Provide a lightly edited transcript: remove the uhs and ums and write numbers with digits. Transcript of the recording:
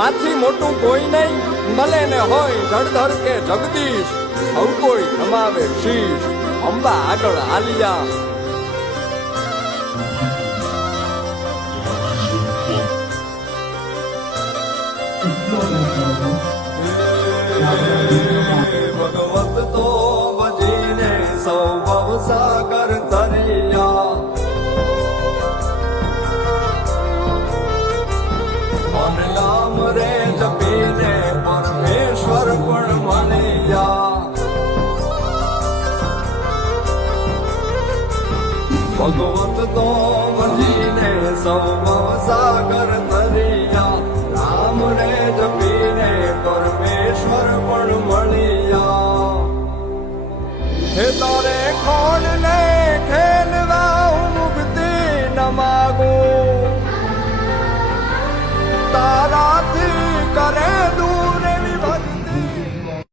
માથી મોટું કોઈ નહીં, ભલે ને હોય જળધર કે જગદીશ, સૌ કોઈ નમાવે શીશ, અંબા આગળ આલિયા. ભગવત તો ભજીને સૌ ભવસાગર તરિયા, નામ રે જપીને પરમેશ્વર પણ માન્યા. ભગવત તો ભજીને સૌ